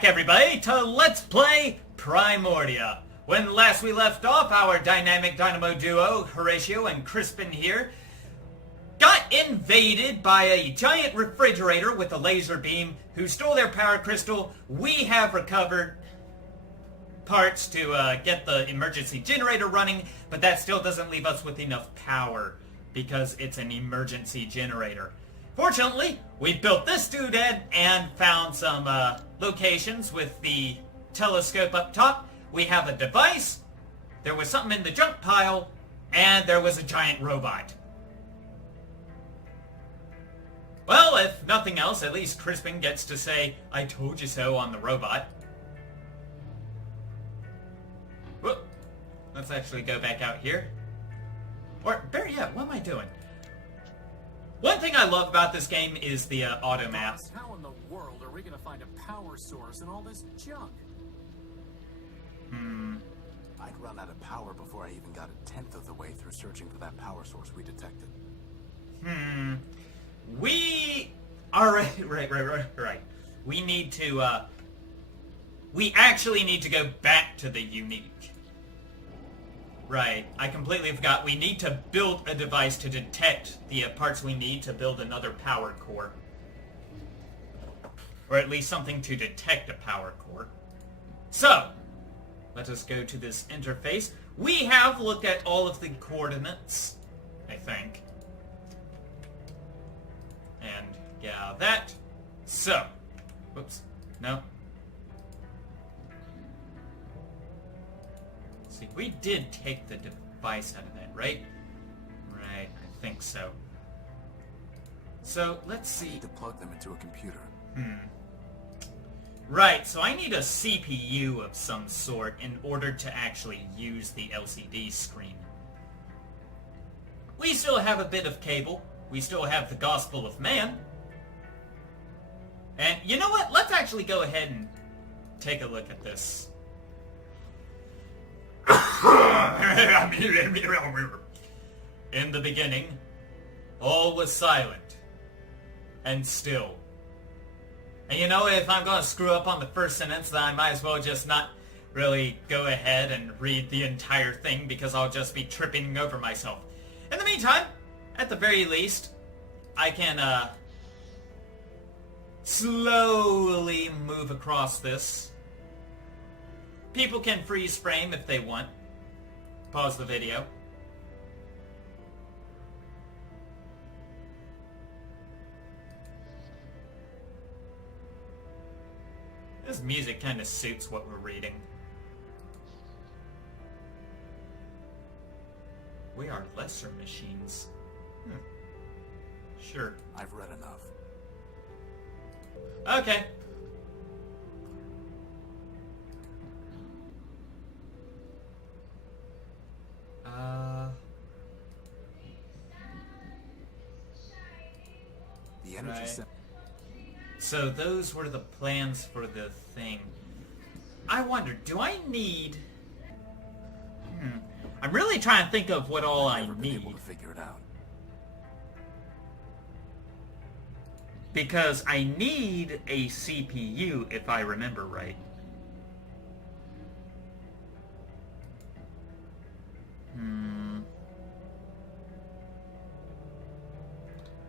back, everybody, to Let's Play Primordia. When last we left off, our dynamic dynamo duo, Horatio and Crispin here, got invaded by a giant refrigerator with a laser beam who stole their power crystal. We have recovered parts to get the emergency generator running, but that still doesn't leave us with enough power because it's an emergency generator. Fortunately, we built this doodad and found some locations with the telescope up top. We have a device, there was something in the junk pile, and there was a giant robot. Well, if nothing else, at least Crispin gets to say, "I told you so" on the robot. Whoop. Let's actually go back out here. Or, better yet, what am I doing? One thing I love about this game is the auto map. How in the world are we gonna find a power source and all this junk? I'd run out of power before I even got a tenth of the way through searching for that power source we detected. We are right. We need to we actually need to go back to the unique. Right, I completely forgot. We need to build a device to detect the parts we need to build another power core. Or at least something to detect a power core. So, let us go to this interface. We have looked at all of the coordinates, I think. And, yeah, that. So, whoops, no. See, we did take the device out of that, right? Right, I think so. So, let's I see. need to plug them into a computer. Right, so I need a CPU of some sort in order to actually use the LCD screen. We still have a bit of cable. We still have the Gospel of Man. And you know what? Let's actually go ahead and take a look at this. In the beginning, all was silent and still. And you know, if I'm going to screw up on the first sentence, then I might as well just not really go ahead and read the entire thing because I'll just be tripping over myself. In the meantime, at the very least, I can slowly move across this. People can freeze frame if they want. Pause the video. This music kind of suits what we're reading. We are lesser machines. Sure. I've read enough. Okay. The energy Right. center. So those were the plans for the thing. I wonder, do I need... I'm really trying to think of what all I Never been need. able to figure it out. Because I need a CPU, if I remember right.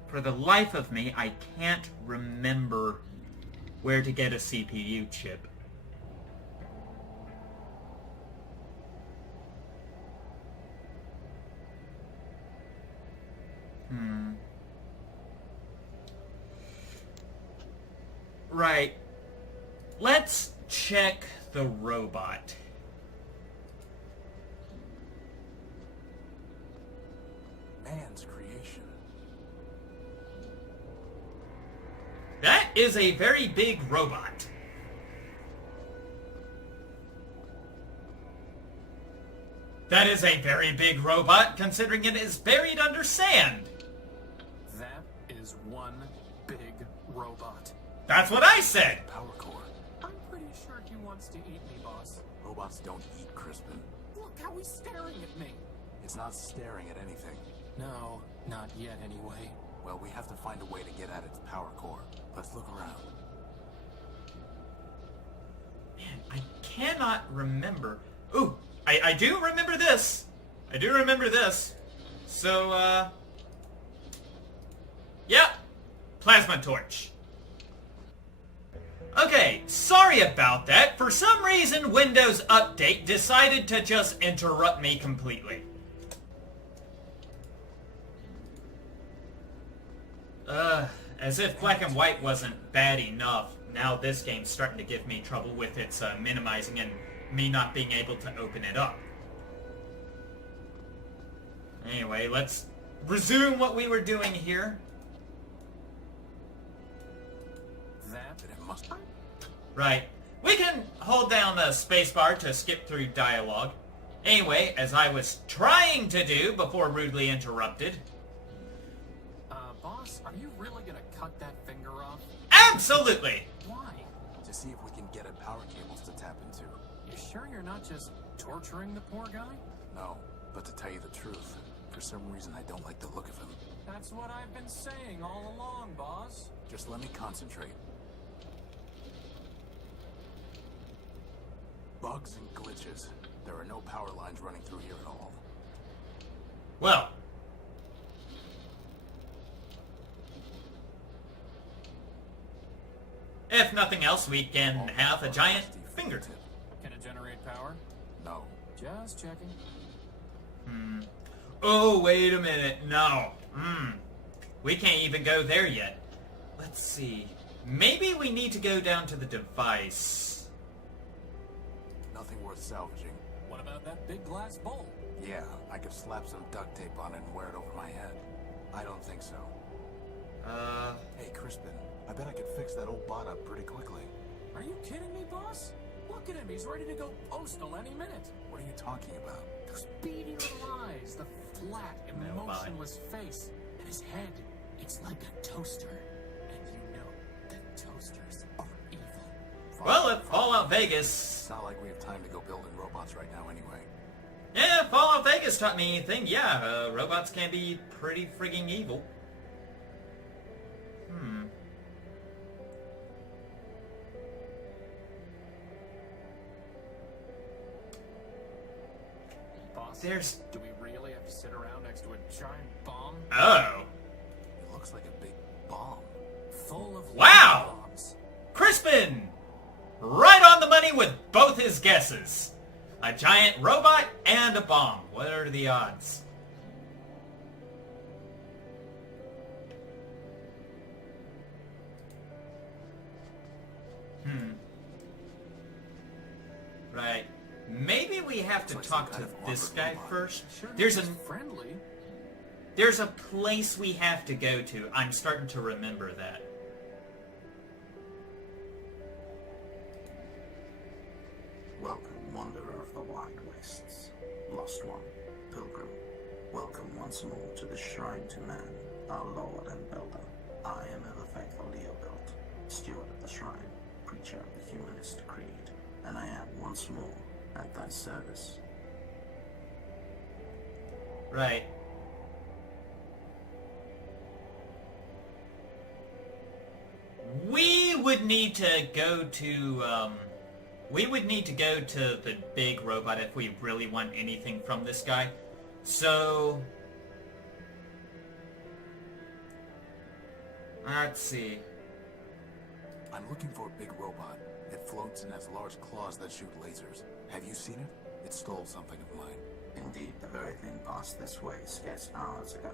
For the life of me, I can't remember where to get a CPU chip. Right. Let's check the robot. Man's creation. That is a very big robot. That is a very big robot, considering it is buried under sand. That is one big robot. That's what I said. Power core. I'm pretty sure he wants to eat me, boss. Robots don't eat, Crispin. Look how he's staring at me. It's not staring at anything. No, not yet anyway. Well, we have to find a way to get at its power core. Let's look around. cannot remember. Ooh, I do remember this. I do remember this. So, yeah, plasma torch. Okay, sorry about that. For some reason, Windows Update decided to just interrupt me completely. As if black and white wasn't bad enough, now this game's starting to give me trouble with its minimizing and me not being able to open it up. Anyway, let's resume what we were doing here. That it must. Right. We can hold down the spacebar to skip through dialogue. Anyway, as I was trying to do before rudely interrupted. Boss, are you really gonna cut that finger off? Absolutely! Why? To see if we can get at power cables to tap into. You sure you're not just torturing the poor guy? No, but to tell you the truth, for some reason I don't like the look of him. That's what I've been saying all along, boss. Just let me concentrate. Bugs and glitches. There are no power lines running through here at all. Well. If nothing else, we can have a giant fingertip. Can it generate power? No. Just checking. Oh, wait a minute. No. We can't even go there yet. Let's see. Maybe we need to go down to the device. Nothing worth salvaging. What about that big glass bowl? Yeah, I could slap some duct tape on it and wear it over my head. I don't think so. Hey, Crispin, I bet I could fix that old bot up pretty quickly. Are you kidding me, boss? Look at him. He's ready to go postal any minute. What are you talking about? Those beady little eyes, the flat, emotionless face, and his head. It's like a toaster. And you know that toasters are evil. Well, at Fallout Vegas... It's not like we have time to go building robots right now anyway. Yeah, Fallout Vegas taught me anything. Yeah, robots can be pretty frigging evil. Boss, do we really have to sit around next to a giant bomb? Oh. It looks like a big bomb. Full of Wow! bombs. Crispin! Right on the money with both his guesses. A giant robot and a bomb. What are the odds? Right. Maybe we have to talk to this guy first. Sure, There's he's friendly. There's a place we have to go to. I'm starting to remember that. Welcome, wanderer of the wide wastes. Lost one, pilgrim. Welcome once more to the shrine to man, our lord and builder. I am ever faithful Leobilt, steward of the shrine, preacher of the humanist creed, and I am once more at thy service. Right. We would need to go to, we would need to go to the big robot if we really want anything from this guy. So... let's see. I'm looking for a big robot. It floats and has large claws that shoot lasers. Have you seen it? It stole something of mine. Indeed, the very thing passed this way scarce hours ago.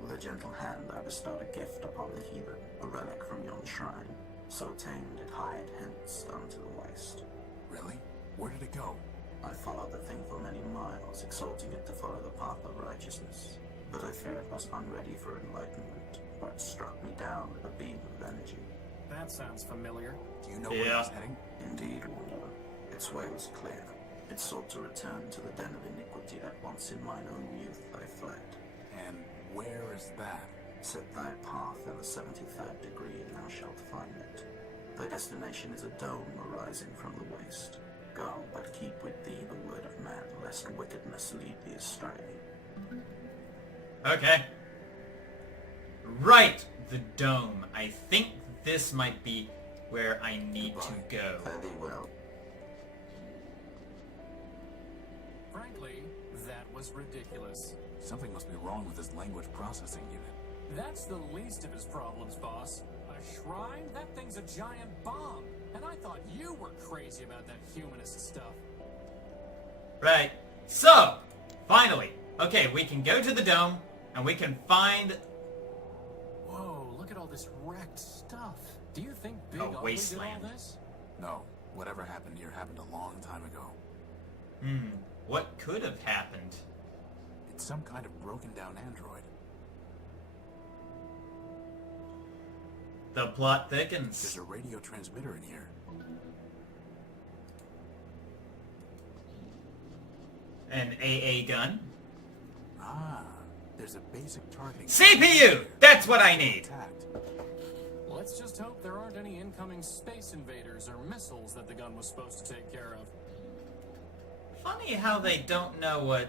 With a gentle hand I bestowed a gift upon the heathen, a relic from yon shrine. So tamed it hied hence unto the waste. Really? Where did it go? I followed the thing for many miles, exhorting it to follow the path of righteousness. But I fear it was unready for enlightenment, but struck me down with a beam of energy. That sounds familiar. Do you know where it was heading? Indeed, Wanderer. Its way was clear. It sought to return to the den of iniquity that once in mine own youth I fled. And where is that? Set thy path in the 73rd degree, and thou shalt find it. Thy destination is a dome arising from the waste. Go, but keep with thee the word of man, lest wickedness lead thee astray. Okay. Right, the dome. I think this might be where I need to go. Fare thee well. frankly, that was ridiculous. Something must be wrong with his language processing unit. That's the least of his problems, boss. A shrine? That thing's a giant bomb. And I thought you were crazy about that humanist stuff. Right. So, finally. Okay, we can go to the dome, and we can find... Whoa, look at all this wrecked stuff. Do you think Big A Ugly did all wasteland. this? No, whatever happened here happened a long time ago. What could have happened? It's some kind of broken down android. The plot There's thickens. a radio transmitter in here. An AA gun. Ah, there's a basic targeting. CPU! That's what I need! Attacked. Let's just hope there aren't any incoming space invaders or missiles that the gun was supposed to take care of. Funny how they don't know what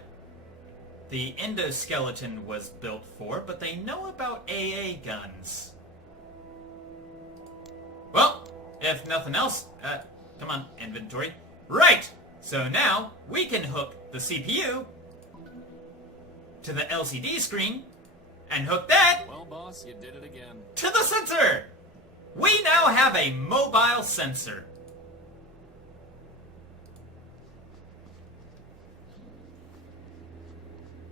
the endoskeleton was built for, but they know about AA guns. Well, if nothing else, come on, inventory. Right! So now, we can hook the CPU to the LCD screen, and hook that Well, boss, you did it again. to the sensor! We now have a mobile sensor.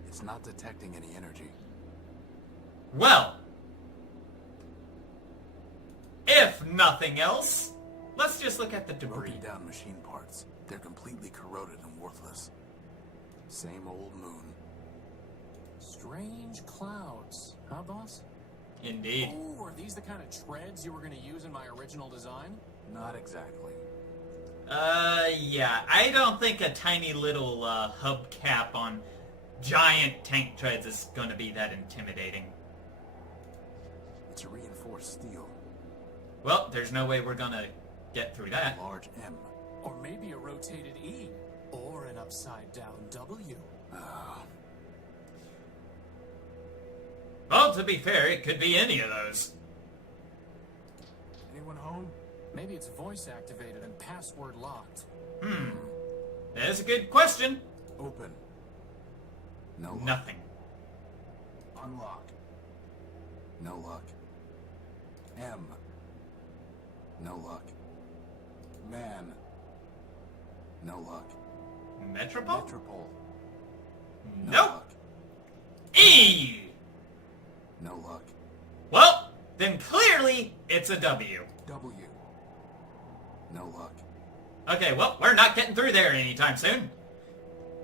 It's not detecting any energy. Well, if nothing else, let's just look at the debris. Broken down machine parts. They're completely corroded and worthless. Same old moon. Strange clouds, huh, boss? Indeed. Oh, are these the kind of treads you were going to use in my original design? Not exactly. Yeah, I don't think a tiny little hubcap on giant tank treads is going to be that intimidating. It's a reinforced steel. Well, there's no way we're going to get through that. Large M. Or maybe a rotated E. Or an upside down W. Well, to be fair, it could be any of those. Anyone home? Maybe it's voice activated and password locked. That's a good question. Open. No luck. Nothing. Unlock. No luck. M. No luck. Man. No luck. Metropole? Metropole. No Nope. luck. E! No luck. Well, then clearly it's a W. W. No luck. Okay, well, we're not getting through there anytime soon.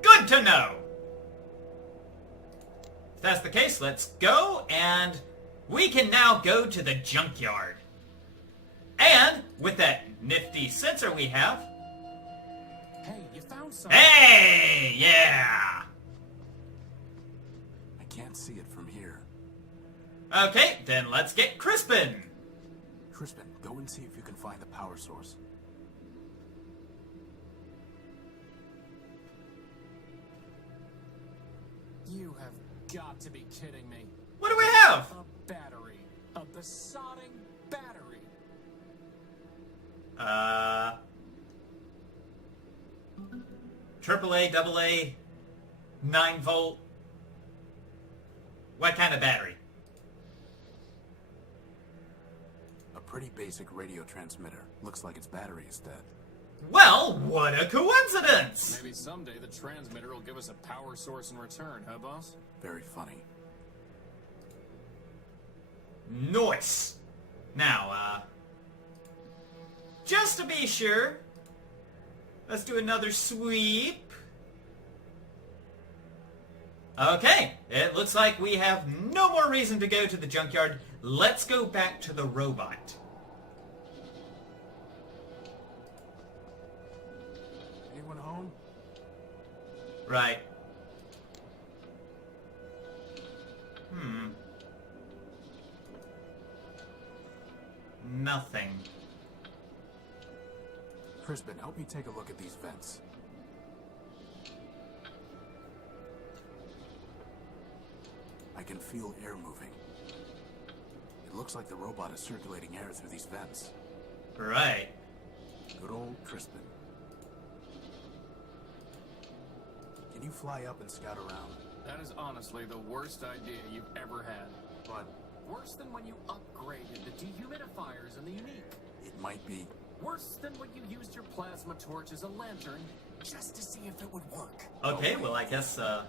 Good to know. If that's the case, let's go, and we can now go to the junkyard. And with that nifty sensor we have, Hey, you found something. hey, yeah. I can't see it from here. Okay, then let's get Crispin. Crispin, go and see if you can find the power source. You have got to be kidding me. What do we have? A battery. A besotting battery. AAA, AA, 9-volt. What kind of battery? A pretty basic radio transmitter. Looks like its battery is dead. Well, what a coincidence! Maybe someday the transmitter will give us a power source in return, huh, boss? Very funny. Nice. Now, just to be sure, let's do another sweep. Okay, it looks like we have no more reason to go to the junkyard. Let's go back to the robot. Anyone home? Right. Nothing. Crispin, help me take a look at these vents. I can feel air moving. It looks like the robot is circulating air through these vents. Right. Good old Crispin. Can you fly up and scout around? That is honestly the worst idea you've ever had. But Worse than when you upgraded the dehumidifiers in the Unique. it might be... Worse than when you used your plasma torch as a lantern just to see if it would work. Okay, well, I guess, Not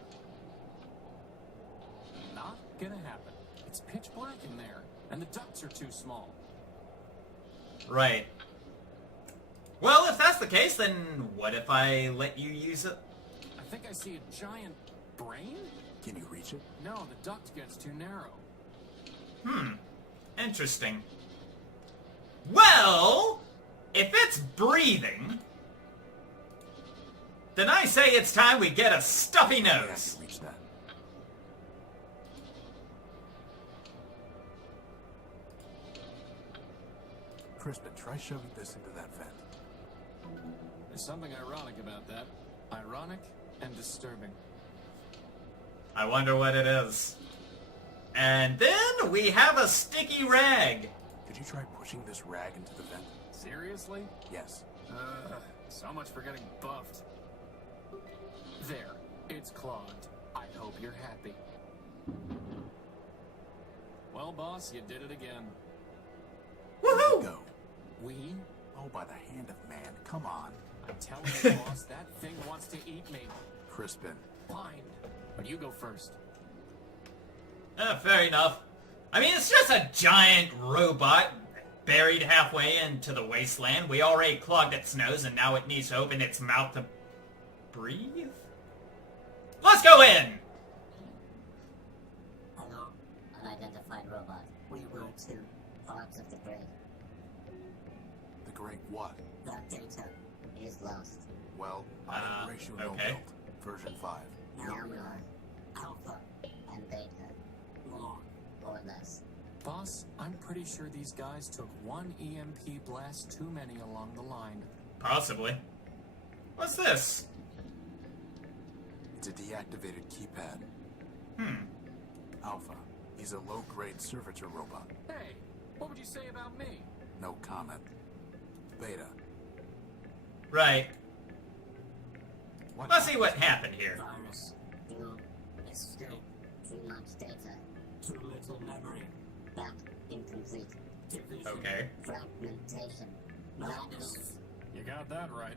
gonna happen. It's pitch black in there, and the ducts are too small. right. Well, if that's the case, then what if I let you use it? I think I see a giant brain? Can you reach it? No, the duct gets too narrow. Interesting. Well, if it's breathing, then I say it's time we get a stuffy Maybe I nose. can reach that. Crispin, try shoving this into that vent. There's something ironic about that. Ironic and disturbing. I wonder what it is. And then we have a sticky rag. Could you try pushing this rag into the vent? Seriously? Yes. So much for getting buffed. There. It's clogged. I hope you're happy. Well, boss, you did it again. Woohoo! Go. We? Oh, by the hand of man. Come on. I'm telling you, boss, that thing wants to eat me. Crispin. Fine. But you go first. Fair enough. I mean, it's just a giant robot buried halfway into the wasteland. We already clogged its nose, and now it needs to open its mouth to breathe? Let's go in! Hello, unidentified robot. We were two parts of the grid. The great what? That data is lost. Well, I ratio no okay. built. Version 5. Now we are alpha and beta. More or less. Boss, I'm pretty sure these guys took one EMP blast too many along the line. Possibly. What's this? It's a deactivated keypad. Alpha. He's a low-grade servitor robot. Hey, what would you say about me? No comment. Beta. Right. What? Let's see what happened here. Virus. You escape. Too much data. Too little memory. Back incomplete. Division. Okay. Fragmentation. Madness. You got that right.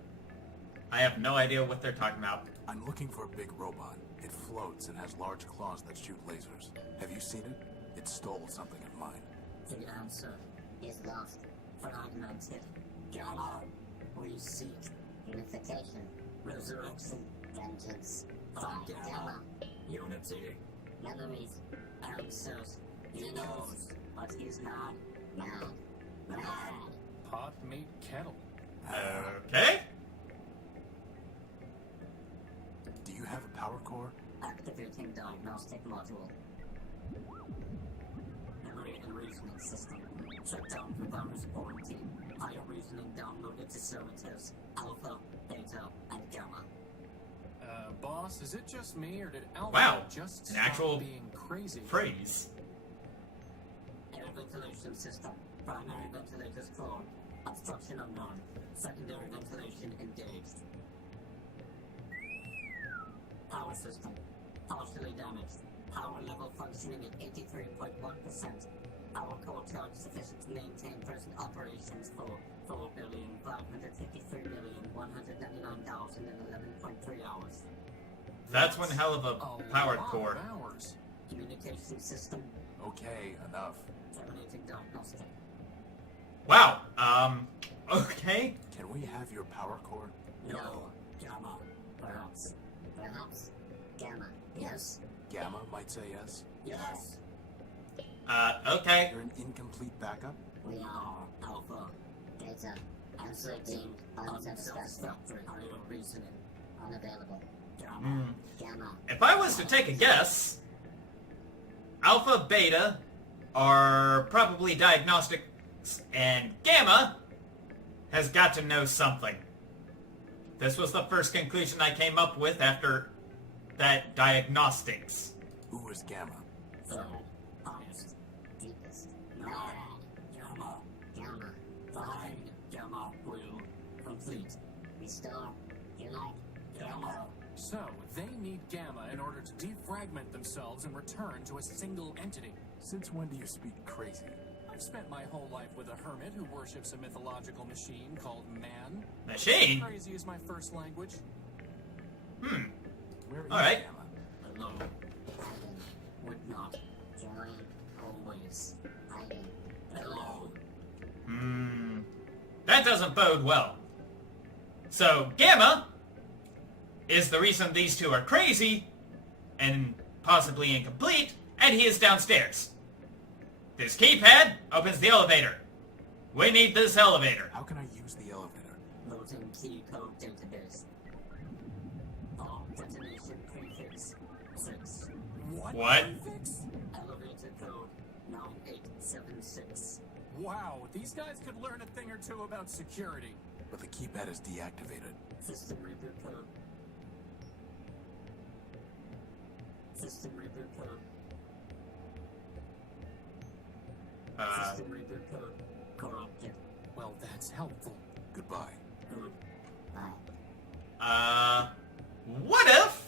I have no idea what they're talking about. I'm looking for a big robot. It floats and has large claws that shoot lasers. Have you seen it? It stole something of mine. The answer is lost. Fragmented. Gamma. We seek unification. Resurrection. Vengeance. Find Gamma. Unity. Memories. Answers. He knows, but he's not mad. Mad. Pot, meat, kettle. Okay. Do you have a power core? Activating diagnostic module. Memory and reasoning system. Shut down for virus quarantine. Higher reasoning downloaded to servitors. Alpha, Beta, and Gamma. Boss, is it just me, or did Alpha Wow, just an stop actual being crazy? Phrase. Air ventilation system. Primary ventilators clogged. Obstruction unknown. Secondary ventilation engaged. Power system. Partially damaged. Power level functioning at 83.1%. Power core charge sufficient to maintain present operations for 4,553,199,011.3 hours. That's one hell of a powered lot core. of hours. Communication system. Okay, enough. Terminating diagnostic. Wow. Okay. Can we have your power core? No. Gamma. Perhaps. Perhaps. Gamma. Yes. Gamma might say yes. Yes. Okay. You're an incomplete backup? We are Alpha. Data. Answer deemed unsatisfactory. Higher reasoning. Unavailable. Gamma. Gamma. If I was to take a guess, Alpha, Beta are probably diagnostics, and Gamma has got to know something. This was the first conclusion I came up with after that diagnostics. Who is Gamma? Third. Highest. Deepest. Mad. Gamma. Gamma. Find. Gamma will complete. Restore. Unite. Gamma. So, they need Gamma in order to defragment themselves and return to a single entity. Since when do you speak crazy? I've spent my whole life with a hermit who worships a mythological machine called man. Machine? Crazy is my first language. Where is Alright. Gamma? Alone. Hiding. Would not. Join. Always. Hiding. Alone. That doesn't bode well. So, Gamma is the reason these two are crazy and possibly incomplete, and he is downstairs. This keypad opens the elevator. We need this elevator. How can I use the elevator? Loading key code database. Bomb detonation prefix 6. What? Prefix? Elevator code 9876. Wow, these guys could learn a thing or two about security. But the keypad is deactivated. System reboot code. System reboot code. System reboot code corrupted. Well, that's helpful. Goodbye. Good. Bye. What if